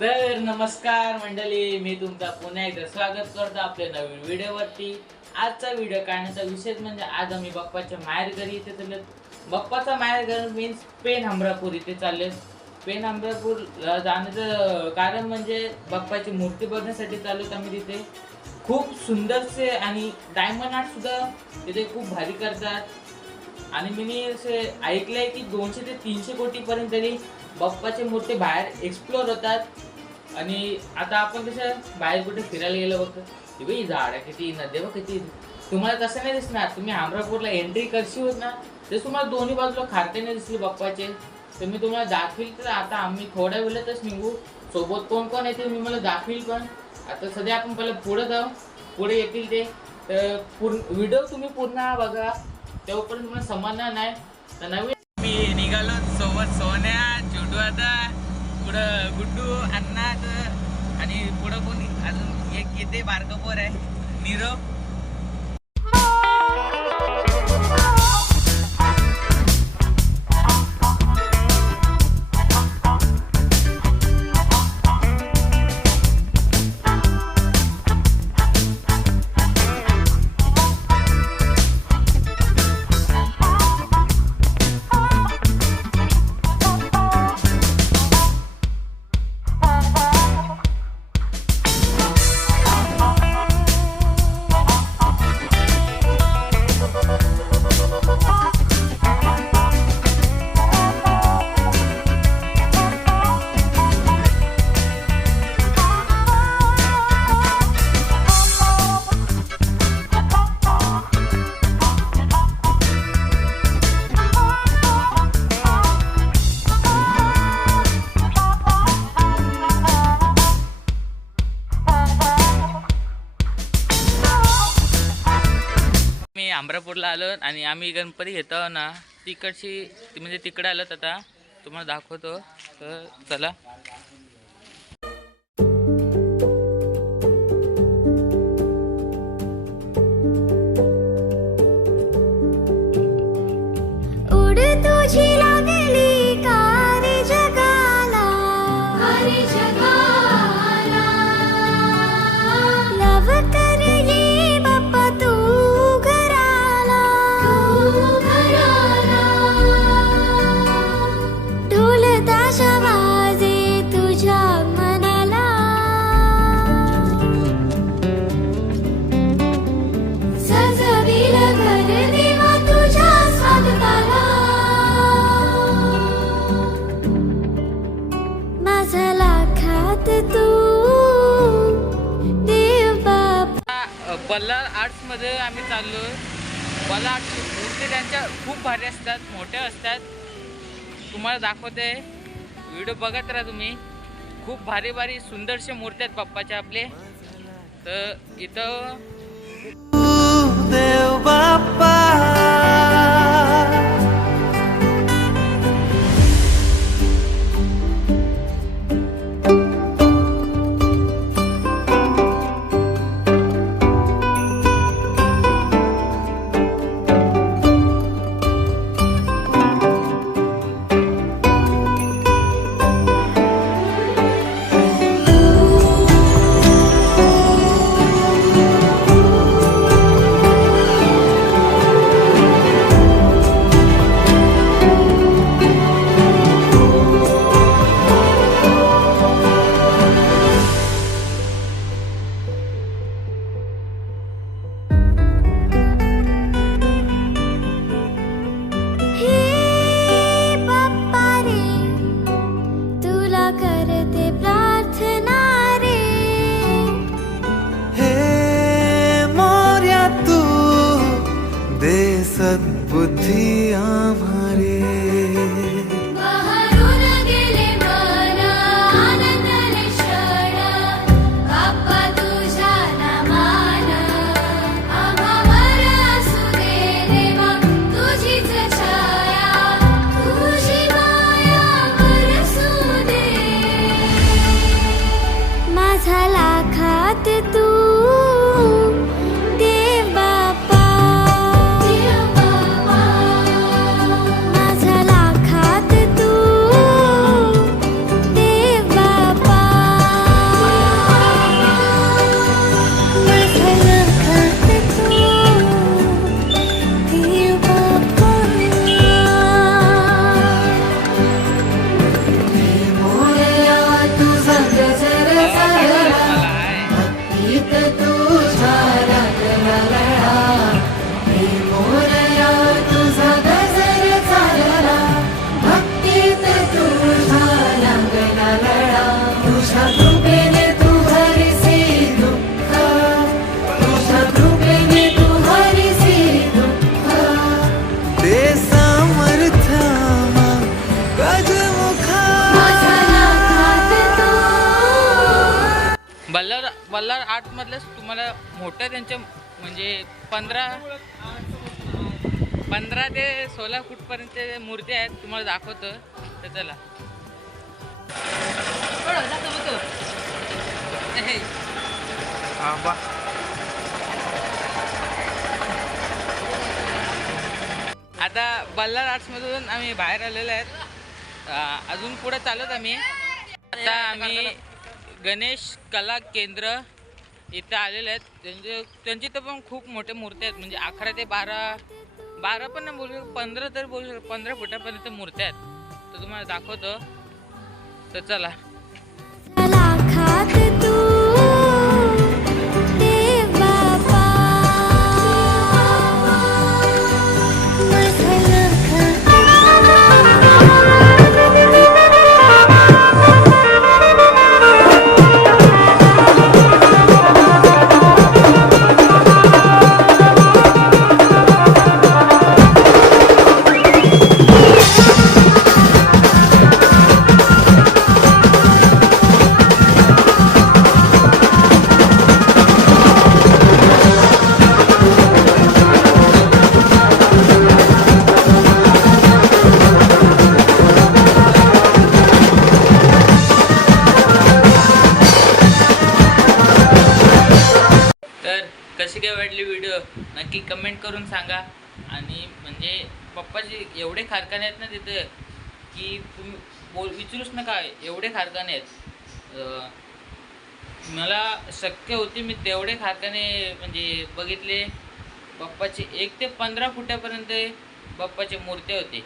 तर नमस्कार मंडळी, मी तुमचा पुन्हा एकदा स्वागत करतो आपल्या नवीन व्हिडिओवरती। आजचा व्हिडिओ काढण्याचा विषय म्हणजे आज आम्ही बाप्पाच्या माहेरघरी इथे चाललो। बाप्पाचा माहेरघर मीन्स पेन हमरापूर इथे चालले। पेन हमरापूर जाण्याचं कारण म्हणजे बाप्पाची मूर्ती बघण्यासाठी चाललो आम्ही तिथे। खूप सुंदरसे आणि डायमंड आर्ट सुद्धा तिथे खूप भारी करतात आणि मी असे ऐकलंय की 200 ते 300 कोटीपर्यंत तरी बाप्पाचे मूर्ती बाहेर एक्सप्लोर होतात। आणि आता आपण कसं बाहेर कुठे फिरायला गेलो बघतो बाई झाड किती नद्या बघ किती, तुम्हाला तसं नाही दिसणार। तुम्ही हमरापूरला एंट्री करशील ना ते तुम्हाला दोन्ही बाजूला खारते दिसले बाप्पाचे, तर मी तुम्हाला दाखवील। तर आता आम्ही थोड्या वेळातच निघू, सोबत कोण कोण येते मी मला दाखवील। पण आता सध्या आपण पहिलं पुढे जाऊ, पुढे येतील ते तर पूर्ण व्हिडिओ तुम्ही पूर्ण बघा, तेव्हापर्यंत तुम्हाला समजणार नाही। तर नवीन मी निघालो सोबत सोन्या छोटू, आता पुढं गुड्डू अण्णा आणि पुढं कोणी अजून एक येते बारकपोर आहे नीरव। हमरापूरला आलो आणि आम्ही गणपती घेतो ना तिकडची म्हणजे तिकडे आलो। आता तुम्हाला दाखवतो, तर चला। बल्लाळ आर्ट्समध्ये आम्ही चाललो। बल्लाळ आर्ट्स मूर्ती त्यांच्या खूप भारी असतात, मोठ्या असतात। तुम्हाला दाखवते, व्हिडिओ बघत राहा तुम्ही। खूप भारी भारी सुंदरशे मूर्ती आहेत बाप्पाच्या आपले। तर इथं देव बाप्पा सद्बुद्धी आम्हारे माझा लाखात तू देव बाप्पा। बल्लाळ आर्टमधलेच तुम्हाला मोठ्या त्यांच्या म्हणजे 15 ते 16 फूटपर्यंत मूर्ती आहेत, तुम्हाला दाखवतो. तर चला. आता बल्लाळ आर्ट्समधून आम्ही बाहेर आलेलो आहेत. अजून पुढे चालत आम्ही. आता आम्ही गणेश कला केंद्र इथं आलेले आहेत. त्यांची तर पण खूप मोठ्या मूर्ती आहेत, म्हणजे 11 ते 12 पण नाही बोलू शकतो, 15 तर बोलू शकतो, 15 फुटापर्यंत मूर्त्या आहेत. तर तुम्हाला दाखवतो. तर चला. कशी काय वाटली व्हिडिओ नक्की कमेंट करून सांगा. आणि म्हणजे पप्पाचे एवढे कारखाने आहेत ना तिथे की तुम्ही विचारूच नका, एवढे कारखाने आहेत. मला शक्य होती मी तेवढे कारखाने म्हणजे बघितले. बाप्पाचे 1 ते 15 फुटापर्यंत बाप्पाची मूर्ती होती.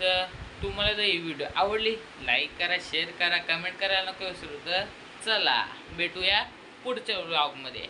तर तुम्हाला जर ही व्हिडिओ आवडली लाईक करा, शेअर करा, कमेंट करायला नको विसरू. तर चला भेटूया पुढच्या व्लॉगमध्ये.